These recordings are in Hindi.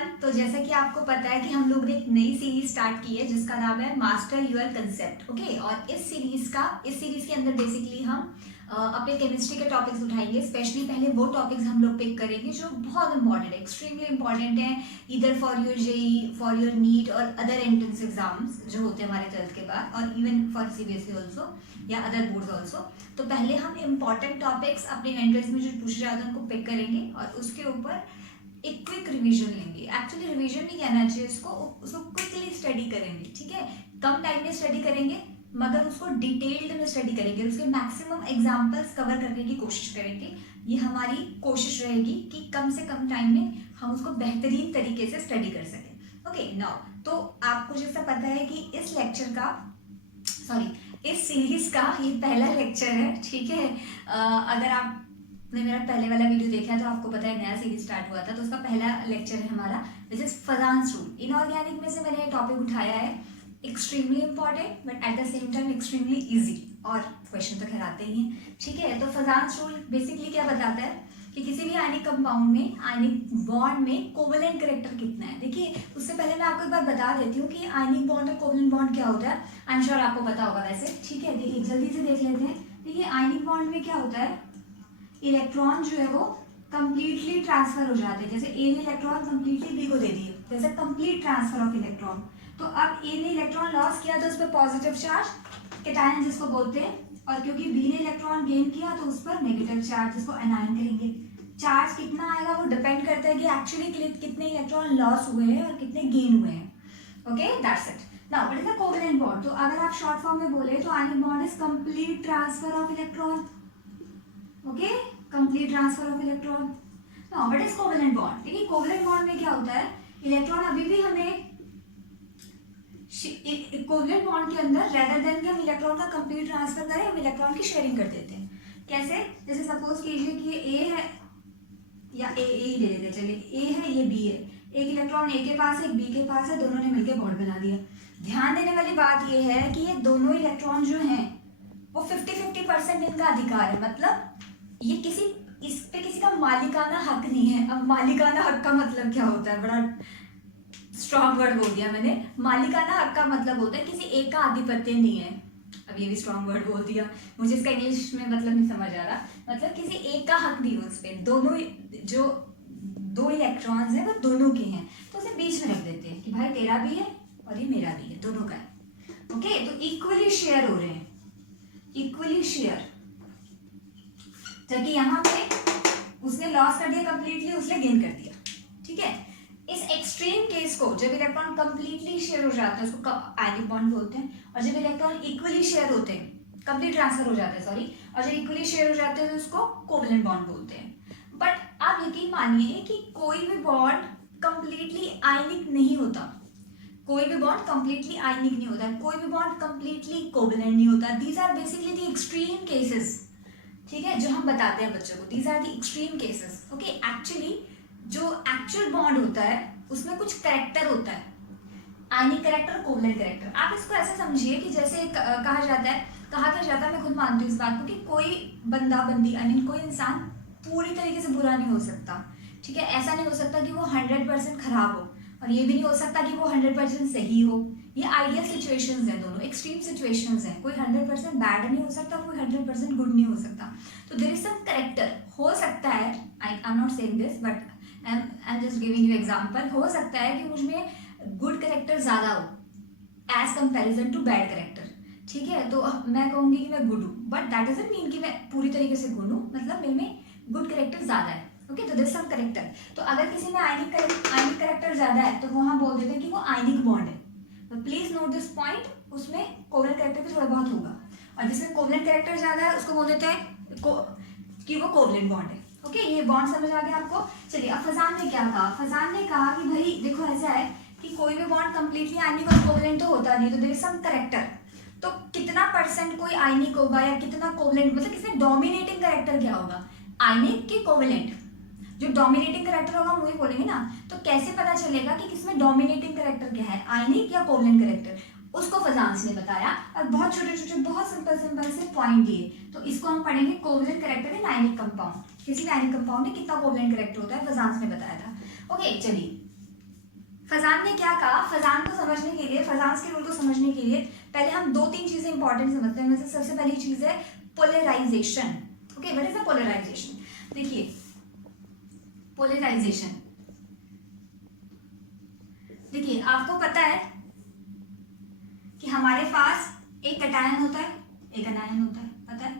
एवरीवन। तो जैसा कि आपको पता है कि हम लोग ने एक नई सीरीज स्टार्ट की है जिसका नाम है मास्टर यूर कंसेप्ट। ओके, और इस सीरीज के अंदर बेसिकली हम अपने केमिस्ट्री के टॉपिक्स उठाएंगे। स्पेशली पहले वो टॉपिक्स हम लोग पिक करेंगे जो बहुत इंपॉर्टेंट है, एक्सट्रीमली इंपॉर्टेंट है, इधर for your JEE, for your NEET और अदर एंट्रेंस एग्जाम्स जो होते हैं हमारे 12th के बाद, और इवन फॉर सीबीएसई ऑल्सो या अदर बोर्ड्स ऑल्सो। तो पहले हम इंपॉर्टेंट टॉपिक्स अपने एंट्रेंस में जो पूछे जाते हैं उनको पिक करेंगे और उसके ऊपर एक क्विक रिवीजन लेंगे। एक्चुअली रिवीजन नहीं कहना चाहिए उसको क्विकली स्टडी करेंगे। ठीक है, कम टाइम में स्टडी करेंगे मगर उसको डिटेल्ड में स्टडी करेंगे, उसके मैक्सिमम एग्जांपल्स कवर करने की कोशिश करेंगे। ये हमारी कोशिश रहेगी कि कम से कम टाइम में हम उसको बेहतरीन तरीके से स्टडी कर सकें। ओके नाउ, तो आपको जैसा पता है कि इस सीरीज का ये पहला लेक्चर है। ठीक है, अगर आपने मेरा पहले वाला वीडियो देखा है तो आपको पता है नया सीरीज स्टार्ट हुआ था, तो उसका पहला लेक्चर है हमारा विच इज फजान्स रूल। इनऑर्गेनिक में से मैंने ये टॉपिक उठाया है, extremely important but at the same time extremely easy, और क्वेश्चन तो खैर आते ही हैं। ठीक है, तो फजान्स रूल बेसिकली क्या बताता है कि किसी भी आयनिक कंपाउंड में, आयनिक बॉन्ड में कोवेलेंट कैरेक्टर कितना है। देखिए, उससे पहले मैं आपको एक बार बता देती हूँ कि आयनिक बॉन्ड और कोवेलेंट बॉन्ड क्या होता है। आई एम श्योर आपको पता होगा वैसे। ठीक है, देखिए जल्दी से देख लेते हैं। देखिए आयनिक बॉन्ड में क्या होता है, इलेक्ट्रॉन जो है वो कंप्लीटली ट्रांसफर हो जाते हैं। जैसे ए ने इलेक्ट्रॉन कंप्लीटली बी को दे दिए, जैसे कंप्लीट ट्रांसफर ऑफ इलेक्ट्रॉन। तो अब ए ने इलेक्ट्रॉन लॉस किया तो उस पर पॉजिटिव चार्ज कैटायन जिसको बोलते हैं, और क्योंकि बी ने इलेक्ट्रॉन गेन किया तो उस पर नेगेटिव चार्ज जिसको एनायन कहेंगे। चार्ज कितना आएगा वो डिपेंड करता है कि एक्चुअली कितने इलेक्ट्रॉन लॉस हुए हैं और कितने गेन हुए हैं। Okay, that's it. Now what is the covalent bond? तो अगर आप शॉर्ट फॉर्म में बोले तो ionic bond is complete transfer of electron. Okay, complete transfer of electron. Now what is covalent bond? देखिए कोवेलेंट बॉन्ड में क्या होता है, इलेक्ट्रॉन अभी भी हमें कोवेलेंट बॉन्ड के अंदर रेदर देन कि हम इलेक्ट्रॉन का कंप्लीट ट्रांसफर करें, हम इलेक्ट्रॉन की शेयरिंग कर देते हैं। कैसे? जैसे सपोज कीजिए कि ये ए है, या ए ही ले लेते हैं, चलिए ए है, ये बी है। एक इलेक्ट्रॉन ए के पास है, एक बी के पास है, दोनों ने मिलकर बॉन्ड बना दिया। ध्यान देने वाली बात ये है कि ये दोनों इलेक्ट्रॉन जो हैं वो 50-50% इनका अधिकार है। मतलब ये इस पे किसी का मालिकाना हक नहीं है। अब मालिकाना हक का मतलब क्या होता है? बड़ा स्ट्रॉन्ग वर्ड बोल दिया मैंने। मालिकाना हक का मतलब होता है किसी एक का आधिपत्य नहीं है। अब ये भी स्ट्रॉन्ग वर्ड बोल दिया, मुझे इसका इंग्लिश में मतलब नहीं समझ आ रहा। मतलब किसी एक का हक नहीं हो उस पर, दोनों जो दो इलेक्ट्रॉन्स हैं वो दोनों के हैं, तो उसे बीच में रख देते हैं कि भाई तेरा भी है और ये मेरा भी है, दोनों का है। ओके, तो इक्वली शेयर हो रहे हैं, इक्वली शेयर। जबकि यहाँ पे उसने लॉस कर दिया कंप्लीटली, उसने गेन कर दिया। ठीक है, इस एक्सट्रीम केस को जब इलेक्ट्रॉन कंप्लीटली शेयर हो जाता है उसको आयनिक बॉन्ड बोलते हैं, और जब इलेक्ट्रॉन इक्वली शेयर होते हैं, कंप्लीट ट्रांसफर हो जाता है सॉरी, और जब इक्वली शेयर हो जाते हैं तो उसको कोवेलेंट बॉन्ड बोलते हैं। बट आप यकीन मानिए कि कोई भी बॉन्ड कंप्लीटली आयनिक नहीं होता, कोई भी बॉन्ड कंप्लीटली आयनिक नहीं होता, कोई भी बॉन्ड कंप्लीटली कोवेलेंट नहीं होता। These are basically the extreme cases. ठीक है, जो हम बताते हैं बच्चों को, these are the extreme cases. Okay, actually जो एक्चुअल बॉन्ड होता है उसमें कुछ कैरेक्टर होता है, आयनिक कैरेक्टर, कोवेलेंट कैरेक्टर। आप इसको ऐसे समझिए कि जैसे कहा क्या जाता है, मैं खुद मानती हूँ इस बात को कि कोई बंदा बंदी यानी कोई इंसान पूरी तरीके से बुरा नहीं हो सकता। ठीक है, ऐसा नहीं हो सकता कि वो 100% खराब हो, और ये भी नहीं हो सकता कि वो 100% सही हो। ये आइडियल सिचुएशंस हैं, दोनों एक्सट्रीम सिचुएशंस हैं। कोई 100% बैड नहीं हो सकता, कोई 100% गुड नहीं हो सकता। तो देयर इज सम कैरेक्टर हो सकता है, I am not saying this but I am just giving you example. हो सकता है कि मुझमें गुड कैरेक्टर ज्यादा हो as comparison to bad character. ठीक है, तो मैं कहूंगी कि मैं गुड हूँ, बट दैट डजंट मीन कि मैं पूरी तरीके से गुड हूँ, मतलब मेरे में गुड कैरेक्टर ज्यादा है। ओके, तो देयर इज सम कैरेक्टर। तो अगर किसी में आयनिक कैरेक्टर ज्यादा है तो वहां बोल देते हैं कि वो आयनिक बॉन्ड है। तो प्लीज नोट दिस पॉइंट, उसमें कोवेलेंट कैरेक्टर भी थोड़ा बहुत होगा, और जिसमें कोवेलेंट कैरेक्टर ज्यादा है उसको बोल देते हैं कि वो कोवेलेंट बॉन्ड है। ओके, ये बॉन्ड समझ आ गया आपको? चलिए, अब फजान ने क्या कहा? फजान ने कहा कि भाई देखो ऐसा है कि कोई भी बॉन्ड कंप्लीटली आयनिक और कोवेलेंट तो होता नहीं, तो देयर इज सम कैरेक्टर। तो कितना परसेंट कोई आयनिक होगा या कितना कोवेलेंट, मतलब किसमें डोमिनेटिंग कैरेक्टर क्या होगा, आयनिक के कोवेलेंट? जो डोमिनेटिंग कैरेक्टर होगा वही बोलेंगे ना। तो कैसे पता चलेगा कि किसमें डोमिनेटिंग कैरेक्टर क्या है, आयनिक या कोवेलेंट कैरेक्टर? उसको फजान्स ने बताया, और बहुत छोटे छोटे बहुत सिंपल से पॉइंट दिए। तो इसको हम पढ़ेंगे covalent character in ionic compound. किसी भी आयनिक कंपाउंड में कितना कोवेलेंट कैरेक्टर होता है, फजान्स ने बताया था। ओके, चलिए फजान ने क्या कहा, फजान को समझने के लिए, फजान के रूल को समझने के लिए पहले हम 2-3 चीजें इंपॉर्टेंट समझते हैं। उनमें से सबसे पहली चीज है polarisation. Okay, what is the polarisation? देखिए पोलराइजेशन, देखिए आपको पता है कि हमारे पास एक कैटायन होता है, एक एनायन होता है, पता है?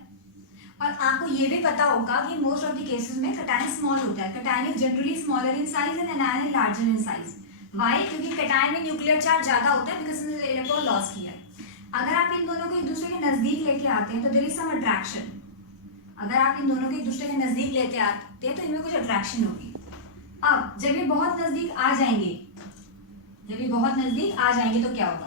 और आपको ये भी पता होगा कि मोस्ट ऑफ द केसेस में कैटायन स्मॉल होता है। Cation is generally smaller in size and anion is larger in size. Why? क्योंकि कैटायन में न्यूक्लियर चार्ज ज्यादा होता है, बिकॉज इसने इलेक्ट्रॉन लॉस किया है। अगर आप इन दोनों को एक दूसरे के नजदीक लेके आते हैं तो देयर इज सम अट्रैक्शन। अगर आप इन दोनों को एक दूसरे के नजदीक लेते आते हैं तो इनमें कुछ अट्रैक्शन होगी। अब जब ये बहुत नजदीक आ जाएंगे, जब ये बहुत नजदीक आ जाएंगे तो क्या होगा?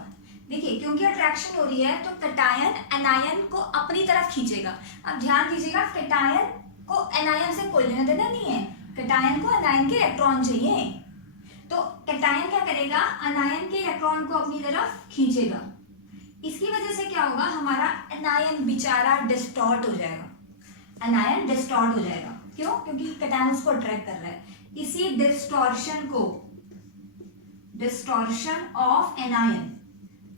देखिए क्योंकि अट्रैक्शन हो रही है तो कैटायन एनायन को अपनी तरफ खींचेगा। अब ध्यान दीजिएगा, कैटायन को एनायन से कोई लेना देना नहीं है, कैटायन को एनायन के इलेक्ट्रॉन चाहिए। तो कैटायन क्या करेगा? एनायन के इलेक्ट्रॉन को अपनी तरफ खींचेगा। इसकी वजह से क्या होगा? हमारा एनायन बेचारा डिस्टॉर्ट हो जाएगा, एनायन डिस्टॉर्ट हो जाएगा। क्यों? क्योंकि कैटायन उसको अट्रैक्ट कर रहा है। इसी डिस्टॉर्शन को, डिस्टॉर्शन ऑफ एनायन,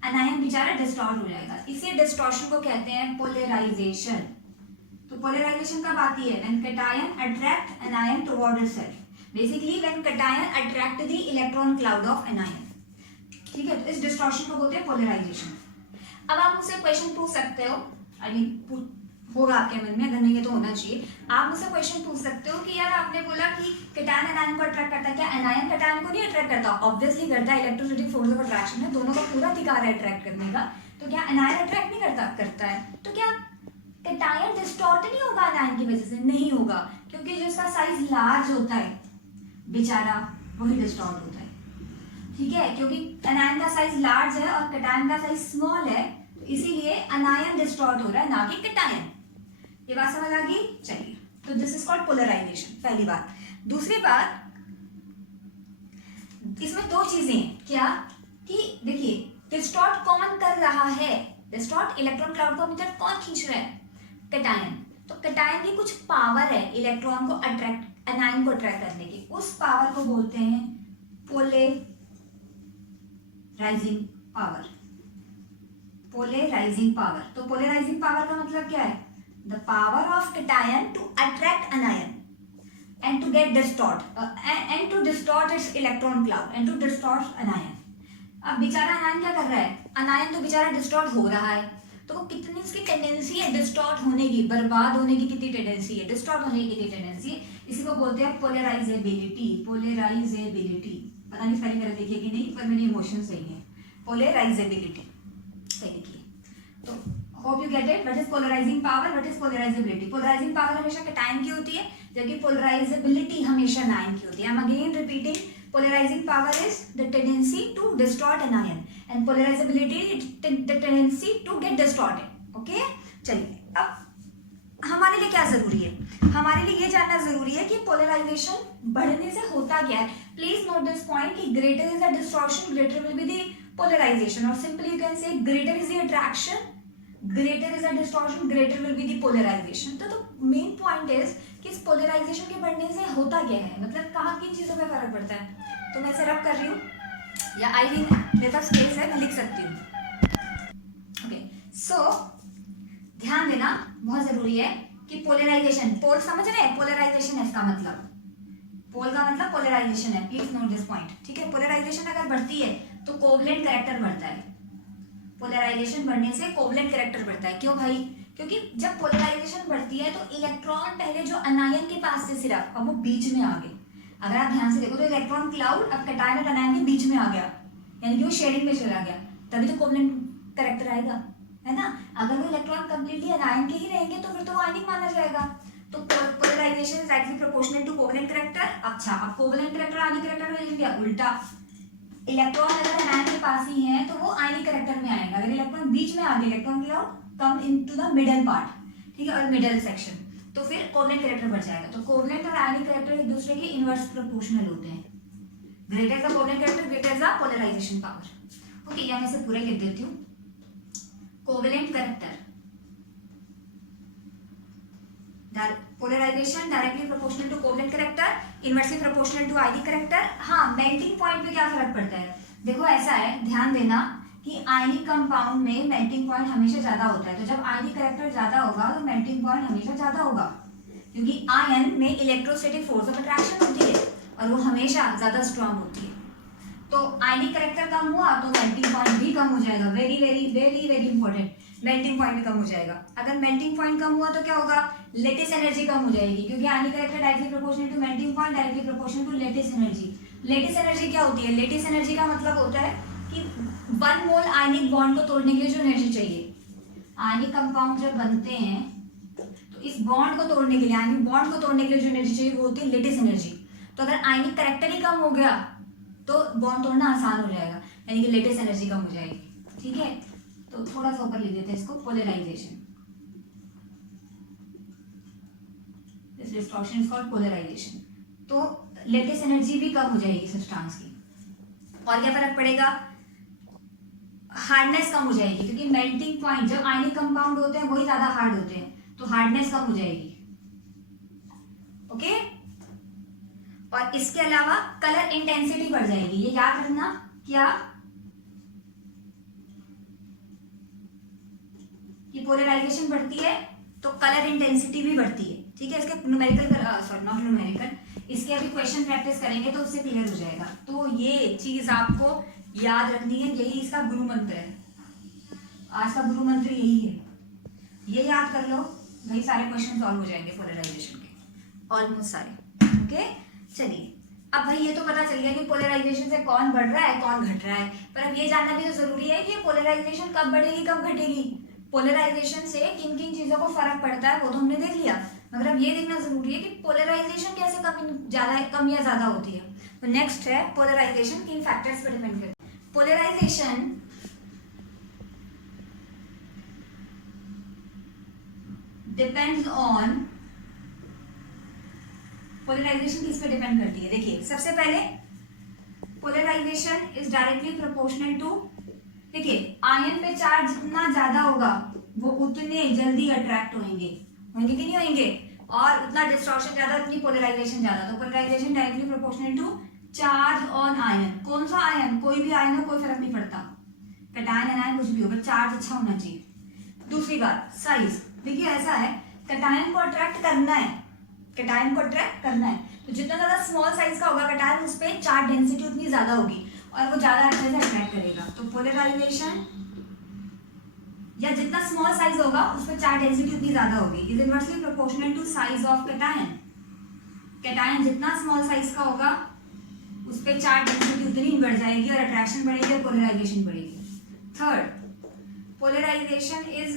एनायन बेचारा डिस्टॉर्ट हो जाएगा। इसी डिस्टॉर्शन को कहते हैं पोलराइजेशन। तो पोलराइजेशन कब आती है? When cation attract anion toward itself. Basically when cation attract the electron cloud of anion. ठीक है, तो इस डिस्टॉर्शन को बोलते हैं पोलराइजेशन। अब आप मुझसे क्वेश्चन पूछ सकते हो, आई मीन होगा आपके मन में, अगर नहीं है तो होना चाहिए। आप मुझसे क्वेश्चन पूछ सकते हो कि यार आपने बोला कि कैटायन एनायन को अट्रैक्ट करता है, क्या एनायन कैटायन को नहीं अट्रैक्ट करता? ऑब्वियसली करता है, इलेक्ट्रोस्टैटिक फोर्स ऑफ अट्रैक्शन है, दोनों का पूरा अधिकार है अट्रैक्ट करने का। तो क्या एनायन अट्रैक्ट नहीं करता? करता है। तो क्या कैटायन डिस्टॉर्ट नहीं होगा एनायन की वजह से? नहीं होगा, क्योंकि जो इसका साइज लार्ज होता है बेचारा वही डिस्टॉर्ट होता है। ठीक है, क्योंकि एनायन का साइज लार्ज है और कैटायन का साइज स्मॉल है, इसीलिए एनायन डिस्टॉर्ट हो रहा है, ना कि कैटायन। ये बात समझ आ गई? चलिए, तो दिस इज कॉल्ड पोलराइजेशन, पहली बात। दूसरी बात, इसमें 2 चीजें क्या कि देखिए डिस्टॉर्ट कौन कर रहा है? डिस्टॉर्ट इलेक्ट्रॉन क्लाउड को अपनी तरफ कौन खींच रहा है? कैटायन। तो कैटायन की कुछ पावर है इलेक्ट्रॉन को अट्रैक्ट, एनायन को अट्रैक्ट करने की, उस पावर को बोलते हैं पोलराइजिंग पावर। पोलराइजिंग पावर, तो पोलराइजिंग पावर का मतलब क्या है? The power of cation to attract anion and to get distort and to distort its electron cloud and to distort anion. अब बेचारा anion क्या कर रहा है? anion तो बेचारा डिस्टॉर्ट हो रहा है, तो वो कितनी उसकी टेंडेंसी है डिस्टॉर्ट होने की, बर्बाद होने की कितनी टेंडेंसी है, डिस्टॉर्ट होने की कितनी टेंडेंसी है। इसी को बोलते हैं पोलराइजेबिलिटी। पोलराइजेबिलिटी, पता नहीं पहले मैंने देखी कि नहीं, पर मेरी इमोशन सही है। पोलराइजेबिलिटी सही लिखिए। तो hope you get it. What is polarising power, what is polarisability? Polarising power हमेशा कैटायन की होती है, जबकि पोलराइजेबिलिटी हमेशा एनायन की होती है। I am again repeating, polarising power is the tendency to distort an ion and polarisability the tendency to get distorted. Okay, चलिए अब हमारे लिए क्या जरूरी है? हमारे लिए ये जानना जरूरी है कि पोलराइजेशन बढ़ने से होता क्या है। प्लीज नोट दिस पॉइंट कि greater is the distortion, greater will be the polarisation, और simply you can say greater is the attraction, greater is the distortion, greater will be the polarization। तो मेन पॉइंट इज कि इस पोलराइजेशन के बढ़ने से होता क्या है, मतलब कहाँ किन चीजों पे फर्क पड़ता है। तो मैं इसे रब कर रही हूँ, या आई मीन मेरे पास स्पेस है, मैं लिख सकती हूँ। ओके, सो ध्यान देना बहुत जरूरी है कि पोलराइजेशन, पोल समझ रहे हैं? पोलराइजेशन है इसका मतलब, पोल का मतलब पोलराइजेशन है। प्लीज नोट दिस पॉइंट, ठीक है? पोलराइजेशन अगर बढ़ती है तो कोवलेंट कैरेक्टर बढ़ता है। पोलराइजेशन बढ़ने से कोवलेंट कैरेक्टर बढ़ता है। क्यों भाई? क्योंकि जब पोलराइजेशन बढ़ती है तो इलेक्ट्रॉन पहले जो एनायन के पास से सिर्फ, अब वो बीच में आ गए। अगर आप ध्यान से देखो तो इलेक्ट्रॉन क्लाउड अब कैटायन और एनायन के बीच में आ गया, यानी कि वो शेयरिंग में चला गया, तभी तो कोवलेंट कैरेक्टर आएगा, है ना? अगर वो इलेक्ट्रॉन कंप्लीटली एनायन के ही रहेंगे तो फिर तो वो आयनिक माना जाएगा। तो polarisation is directly proportional to covalent character. अच्छा, अब कोवलेंट कैरेक्टर आयनिक कैरेक्टर में क्या? उल्टा, इलेक्ट्रॉन अगर एनायन के पास ही है तो वो आयनिक कैरेक्टर में आएगा। अगर इलेक्ट्रॉन बीच में आ गए, electron cloud come into the middle part, ठीक है, और मिडल सेक्शन, तो फिर कोवलेंट कैरेक्टर बढ़ जाएगा। तो कोवलेंट और आयनिक कैरेक्टर एक दूसरे के इनवर्स प्रोपोर्शनल होते हैं। Greater the covalent character, greater the polarisation power. Okay, या मैं इसे पूरा लिख देती हूँ। Covalent character, polarisation directly proportional to covalent character, inversely proportional to ionic character. हाँ, मेल्टिंग पॉइंट पे क्या फर्क पड़ता है? देखो ऐसा है, ध्यान देना कि आयनिक कंपाउंड में मेल्टिंग पॉइंट हमेशा ज्यादा होता है। तो जब आयनिक कैरेक्टर ज्यादा होगा तो मेल्टिंग पॉइंट हमेशा ज्यादा होगा, क्योंकि आयन में इलेक्ट्रोस्टैटिक फोर्स ऑफ अट्रैक्शन होती है और वो हमेशा ज्यादा स्ट्रांग होती है। तो आयनिक कैरेक्टर कम हुआ तो मेल्टिंग पॉइंट भी कम हो जाएगा। Very very very very important, melting point भी कम हो जाएगा। अगर मेल्टिंग पॉइंट कम हुआ तो क्या होगा? लेटिस एनर्जी कम हो जाएगी, क्योंकि ionic character directly proportional to melting point, directly proportional to lattice energy. Lattice energy क्या होती है? लेटिस एनर्जी का मतलब होता है कि 1 मोल आयनिक बॉन्ड को तोड़ने के लिए जो एनर्जी चाहिए, आयनिक कंपाउंड जब बनते हैं तो इस बॉन्ड को तोड़ने के लिए, आयनिक बॉन्ड को तोड़ने के लिए जो एनर्जी चाहिए वो होती है लेटिस एनर्जी। तो अगर आयनिक कैरेक्टर ही कम हो गया तो बॉन्ड तोड़ना आसान हो जाएगा, यानी कि लेटेस्ट एनर्जी कम हो जाएगी। ठीक है, तो थोड़ा सा ऊपर लिख देते हैं इसको, polarisation. This distortion is called polarisation. तो लेटेस्ट एनर्जी भी कम हो जाएगी सब्सटेंस की। और क्या फर्क पड़ेगा? हार्डनेस कम हो जाएगी, क्योंकि मेल्टिंग पॉइंट जब आयनिक कंपाउंड होते हैं वही ज्यादा हार्ड होते हैं, तो हार्डनेस कम हो जाएगी। ओके, और इसके अलावा कलर इंटेंसिटी बढ़ जाएगी। ये याद रखना, क्या कि पोलराइजेशन बढ़ती है तो कलर इंटेंसिटी भी बढ़ती है। ठीक है, इसके न्यूमेरिकल, सॉरी नॉट न्यूमेरिकल, इसके अभी क्वेश्चन प्रैक्टिस करेंगे तो उससे क्लियर हो जाएगा। तो ये चीज आपको याद रखनी है, यही इसका गुरु मंत्र है। आज का गुरु मंत्र यही है, ये याद कर लो भाई, सारे क्वेश्चन सॉल्व हो जाएंगे पोलराइजेशन के, ऑलमोस्ट सारे। ओके, चलिए अब भाई ये तो पता चल गया कि पोलराइजेशन से कौन बढ़ रहा है कौन घट रहा है, पर अब ये जानना भी तो जरूरी है कि पोलराइजेशन कब बढ़ेगी कब घटेगी। पोलराइजेशन से किन किन चीजों को फर्क पड़ता है वो तो हमने देख लिया, मगर अब ये देखना जरूरी है कि पोलराइजेशन कैसे कम या ज्यादा होती है। तो नेक्स्ट है पोलराइजेशन किन फैक्टर्स पर डिपेंड करती है। पोलराइजेशन डिपेंड्स ऑन, पोलराइजेशन किस पे डिपेंड करती है? देखिए सबसे पहले polarisation is directly proportional to, देखिए आयन पे चार्ज जितना ज्यादा होगा वो उतने जल्दी अट्रैक्ट होंगे कि नहीं होंगे, और उतना डिस्टॉर्शन ज्यादा उतनी पोलराइजेशन ज्यादा। तो polarisation directly proportional to charge on ion. कौन सा आयन? कोई भी आयन हो, कोई फर्क नहीं पड़ता, कैटायन एनायन कुछ भी हो, बट चार्ज अच्छा होना चाहिए। दूसरी बात साइज, देखिए ऐसा है कैटायन को अट्रैक्ट करना है, कैटायन को अट्रैक्ट करना है तो जितना ज्यादा स्मॉल साइज का होगा कैटायन, उस पर चार्ज डेंसिटी उतनी ज्यादा होगी और वो ज्यादा अच्छे से अट्रैक्ट करेगा। तो पोलराइजेशन या जितना स्मॉल साइज होगा उस पर चार्ज डेंसिटी उतनी ज्यादा होगी, is inversely proportional to size of cation. Cation जितना स्मॉल साइज का होगा उस पर चार्ज डेंसिटी उतनी बढ़ जाएगी और अट्रैक्शन बढ़ेगी और पोलराइजेशन बढ़ेगी। थर्ड, पोलराइजेशन इज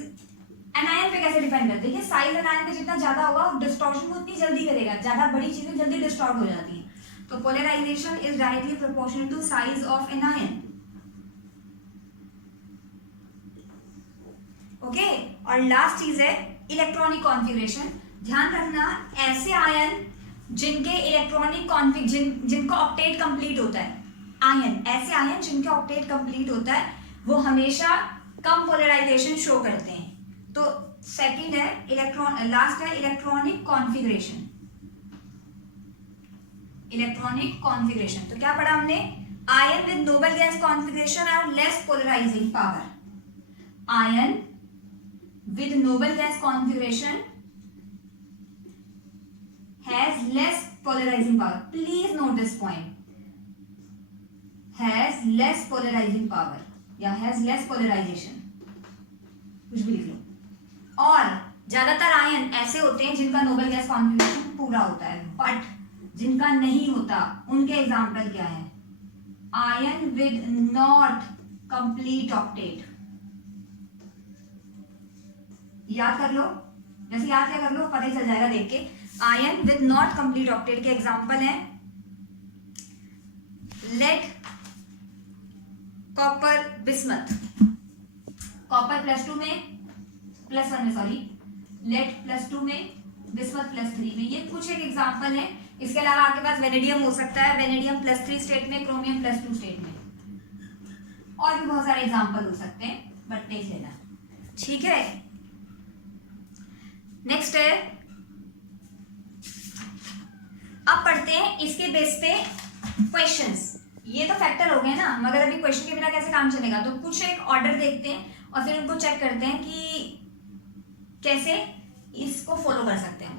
एनायन पे कैसे डिपेंड करती है? देखिए साइज एनायन पे जितना ज्यादा होगा डिस्टॉर्शन को उतनी जल्दी करेगा, ज्यादा बड़ी चीजें जल्दी डिस्टॉर्ट हो जाती हैं। तो polarisation is directly proportional to size of anion. Okay, और लास्ट चीज है इलेक्ट्रॉनिक कॉन्फ़िगरेशन। ध्यान रखना, ऐसे आयन जिनके इलेक्ट्रॉनिक जिनका ऑक्टेट कंप्लीट होता है, आयन ऐसे आयन जिनका ऑक्टेट कंप्लीट होता है वो हमेशा कम पोलराइजेशन शो करते हैं। तो सेकंड है लास्ट है इलेक्ट्रॉनिक कॉन्फ़िगरेशन। इलेक्ट्रॉनिक कॉन्फ़िगरेशन तो क्या पढ़ा हमने? Ion with noble gas configuration और less polarising power. Ion with noble gas configuration has less polarizing power. Please note this point. Has less polarizing power या has less polarization, कुछ भी लिख लो। और ज्यादातर आयन ऐसे होते हैं जिनका नोबल गैस कॉन्फ़िगरेशन पूरा होता है, बट जिनका नहीं होता उनके एग्जाम्पल क्या है? Ion with not complete octet. याद कर लो, जैसे याद क्या कर लो पता ही चल जाएगा देख के। Ion with not complete octet के एग्जांपल हैं लेड, कॉपर, बिस्मथ। कॉपर +2 में, +1 में सॉरी, लेड +2 में, बिस्मथ +3 में, ये कुछ एक एग्जांपल है। इसके अलावा आपके पास वेनेडियम हो सकता है, वेनेडियम +3 स्टेट में, क्रोमियम +2 स्टेट में, और भी बहुत सारे एग्जांपल हो सकते हैं, बट देख लेना। ठीक है, नेक्स्ट है अब पढ़ते हैं इसके बेस पे क्वेश्चंस। ये तो फैक्टर हो गए ना, मगर अभी क्वेश्चन के बिना कैसे काम चलेगा, तो कुछ एक ऑर्डर देखते हैं और फिर उनको चेक करते हैं कि कैसे इसको फॉलो कर सकते हैं।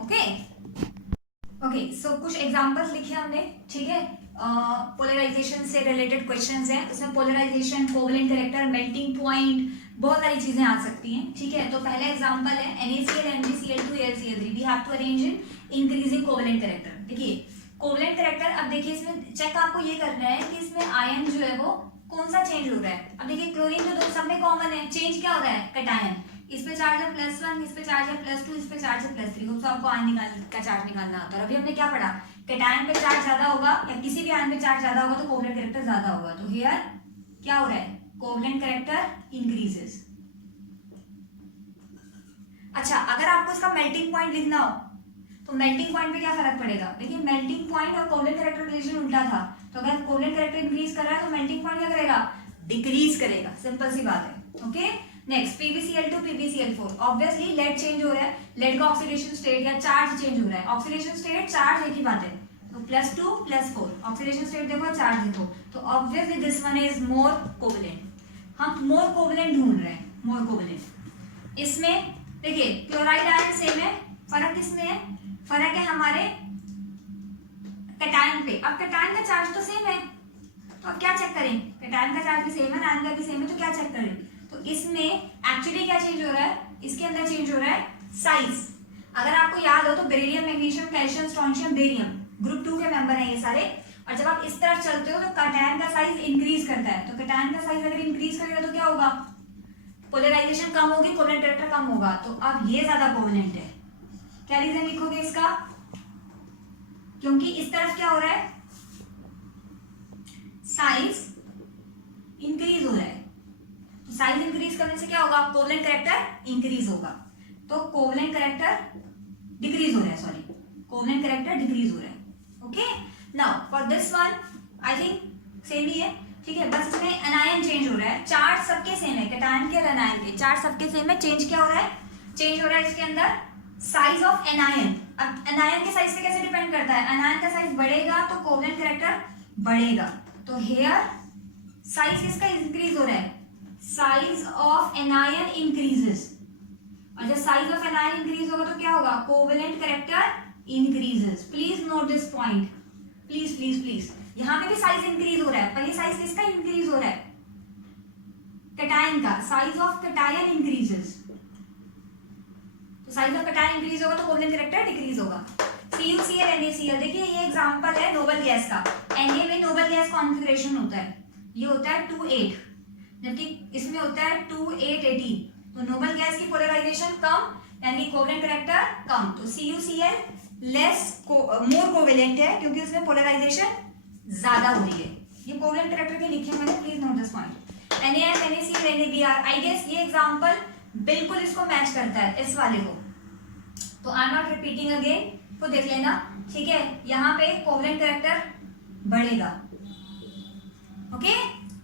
ओके सो कुछ एग्जांपल्स लिखे हमने, ठीक है। पोलराइजेशन से रिलेटेड क्वेश्चंस हैं, उसमें polarisation, covalent character, melting point, बहुत सारी चीजें आ सकती हैं, ठीक है। तो पहला एग्जांपल है NaCl, MgCl2, AlCl3, we have to arrange in increasing covalent character. देखिए कोवेलेंट कैरेक्टर, अब देखिए इसमें चेक आपको ये करना है कि इसमें आयन जो है वो कौन सा चेंज हो रहा है। अब देखिए क्लोरीन तो दो सब में कॉमन है, चेंज क्या हो रहा है, कैटायन। इस पे चार्ज है +1, इस पे चार्ज है +2, इस पे चार्ज है +3। तो आपको आयन का चार्ज निकालना होता है। अभी हमने क्या पढ़ा, कैटायन पे चार्ज ज्यादा होगा या किसी भी आयन पे चार्ज ज्यादा होगा तो कोवेलेंट कैरेक्टर ज्यादा होगा। तो हियर क्या हो रहा है, कोवेलेंट कैरेक्टर इंक्रीजेस। अच्छा अगर आपको इसका मेल्टिंग पॉइंट लिखना हो तो मेल्टिंग पॉइंट पे क्या फर्क पड़ेगा। देखिए मेल्टिंग पॉइंट और कोवेलेंट कैरेक्टर रिलेशन उल्टा था, तो अगर कोवेलेंट कैरेक्टर इंक्रीज कर रहा है तो मेल्टिंग पॉइंट क्या करेगा, डिक्रीज करेगा। सिंपल सी बात है। Okay next PbCl2, PbCl4, obviously lead change हो रहा है, लेड का ऑक्सीडेशन स्टेट या चार्ज चेंज हो रहा है। ऑक्सीडेशन स्टेट चार्ज एक ही बात है, तो +2 +4 ऑक्सीडेशन स्टेट देखो, चार्ज देखो, तो obviously this one is more covalent. हम मोर कोवेलेंट ढूंढ रहे हैं, मोर कोवेलेंट। इसमें देखिए क्लोराइड आयन सेम है, फर्क किसमें है, फर्क है हमारे कैटायन पे। अब कैटायन का चार्ज तो सेम है, तो अब क्या चेक करें, कैटायन का चार्ज भी सेम है, आयन का भी सेम है, तो क्या चेक करें। तो इसमें एक्चुअली क्या चेंज हो रहा है, इसके अंदर चेंज हो रहा है साइज। अगर आपको याद हो तो beryllium, magnesium, calcium, strontium, barium group 2 के मेंबर हैं ये सारे। और जब आप इस तरफ चलते हो तो कैटायन का साइज इंक्रीज करता है। तो कैटायन का साइज अगर इंक्रीज करेगा तो क्या होगा, पोलराइजेशन कम होगी, कोवेलेंट कैरेक्टर कम होगा। तो अब ये ज्यादा कोवेलेंट है। क्या रीजन लिखोगे इसका, क्योंकि इस तरफ क्या हो रहा है, साइज इंक्रीज हो रहा है। तो साइज इंक्रीज करने से क्या होगा, कोवेलेंट कैरेक्टर इंक्रीज होगा। तो कोवेलेंट कैरेक्टर डिक्रीज हो रहा है, सॉरी कोवेलेंट कैरेक्टर डिक्रीज हो रहा है। Okay now for this one I think same ही है, ठीक है। बस इसमें एनायन चेंज हो रहा है, चार्ज सबके सेम है, कैटायन के और एनायन के चार्ज सबके सेम है। चेंज क्या हो रहा है, चेंज हो रहा है इसके अंदर साइज ऑफ एनायन। अब एनायन के साइज पे कैसे डिपेंड करता है, एनायन का साइज बढ़ेगा तो कोवेलेंट कैरेक्टर बढ़ेगा। तो हेयर साइज किसका इंक्रीज हो रहा है, साइज ऑफ एनायन इंक्रीजेस। और जब साइज ऑफ एनायन इंक्रीज होगा तो क्या होगा, covalent character increases. Please note this point, please please please. यहां पे भी साइज इंक्रीज हो रहा है, पर ये साइज किसका इंक्रीज हो रहा है, कैटायन का। साइज ऑफ कैटायन इंक्रीजेस, तो साइज ऑफ कैटायन इंक्रीज होगा तो कोवेलेंट कैरेक्टर डिक्रीज होगा। CuCl, NaCl, देखिए ये एग्जांपल है नोबल गैस का। Na में नोबल गैस कॉन्फ़िगरेशन होता है, ये होता है 2,8, जबकि इसमें होता है 2,8,18। तो नोबल गैस की पोलराइजेशन कम यानी कोवेलेंट कैरेक्टर कम। तो CuCl मोर कोवेलेंट है क्योंकि उसमें पोलराइजेशन ज्यादा हो रही है। ये कोवेलेंट कैरेक्टर के लिखे मैंने, please note this point. NaF, NaCl, NaBr, I guess ये एग्जांपल बिल्कुल इसको मैच करता है, इस वाले को। तो I am not repeating again, तो देख लेना, ठीक है। यहाँ पे कोवेलेंट कैरेक्टर बढ़ेगा। ओके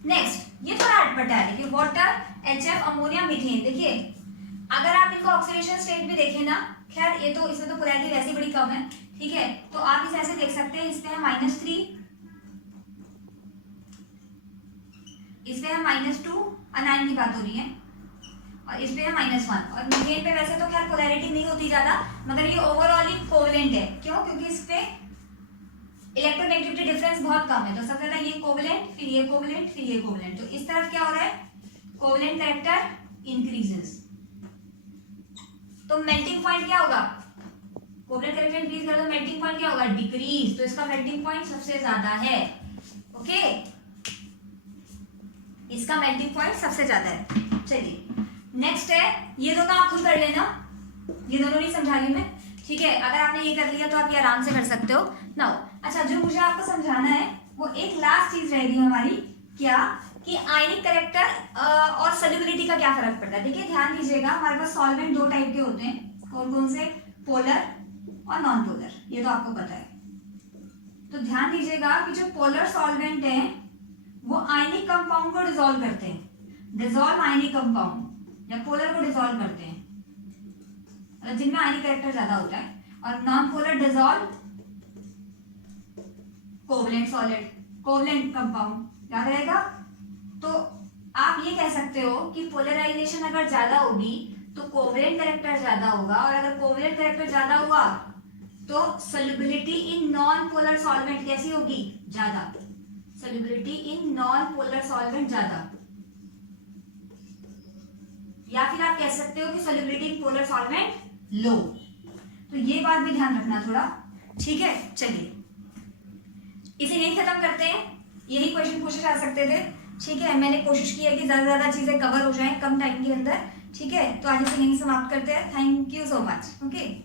नेक्स्ट ये थोड़ा अटपटा है, देखिए वाटर, HF, अमोनिया, मीथेन। देखिए अगर आप इनको ऑक्सीडेशन स्टेट भी देखें ना, खैर ये तो इसमें तो पोलैरिटी वैसे बड़ी कम है, ठीक है। तो आप इसे ऐसे देख सकते हैं, इसमें है -3, इसमें है -2, अनायन की बात हो रही है, और इस पे है -1। और मीथेन पे वैसे तो खैर पोलैरिटी नहीं होती ज्यादा, मगर ये ओवरऑल ही कोवेलेंट है। क्यों, क्योंकि इस पे इलेक्ट्रोनेगेटिविटी डिफरेंस बहुत कम है। तो सबसे पहले ये कोवेलेंट, फिर ये कोवेलेंट, फिर ये कोवेलेंट। तो इस तरफ क्या हो रहा है, कोवेलेंट कैरेक्टर इंक्रीजेस। तो मेल्टिंग पॉइंट क्या होगा, कोवेलेंट कैरेक्टर इंक्रीज करेगा तो मेल्टिंग पॉइंट क्या होगा, डिक्रीज। तो इसका मेल्टिंग पॉइंट सबसे ज्यादा है। ओके इसका मेल्टिंग पॉइंट सबसे ज्यादा है। चलिए नेक्स्ट है, ये दोनों आप खुद कर लेना, ये दोनों नहीं समझा रही मैं, ठीक है। अगर आपने ये कर लिया तो आप ये आराम से कर सकते हो। नाउ अच्छा जो मुझे आपको समझाना है वो एक लास्ट चीज रहेगी हमारी, क्या कि आयनिक कैरेक्टर और सॉल्युबिलिटी का क्या फर्क पड़ता है। देखिए ध्यान दीजिएगा, हमारे पास सॉल्वेंट दो टाइप के होते हैं, कौन कौन से, पोलर और नॉन पोलर, ये तो आपको पता है। तो ध्यान दीजिएगा कि जो पोलर सॉल्वेंट है वो आयनिक कंपाउंड को डिसॉल्व करते हैं, डिसॉल्व आयनिक कंपाउंड या पोलर को डिसॉल्व करते हैं, जिनमें आयनिक कैरेक्टर ज्यादा होता है। और non polar dissolve covalent solid, covalent compound, याद रहेगा। तो आप ये कह सकते हो कि पोलराइजेशन अगर ज्यादा होगी तो कोवलेंट कैरेक्टर ज्यादा होगा, और अगर कोवलेंट कैरेक्टर ज्यादा हुआ तो solubility in non polar solvent कैसी होगी, ज्यादा। Solubility in non polar solvent ज्यादा, या फिर आप कह सकते हो कि सॉल्युबिलिटी इन पोलर सॉल्वेंट लो। तो ये बात भी ध्यान रखना थोड़ा, ठीक है। चलिए इसे यही खत्म करते हैं, यही क्वेश्चन पूछे जा सकते थे, ठीक है। मैंने कोशिश की है कि ज्यादा ज्यादा चीजें कवर हो जाएं कम टाइम के अंदर, ठीक है। तो आज इसे यहीं समाप्त करते हैं। Thank you so much. Okay.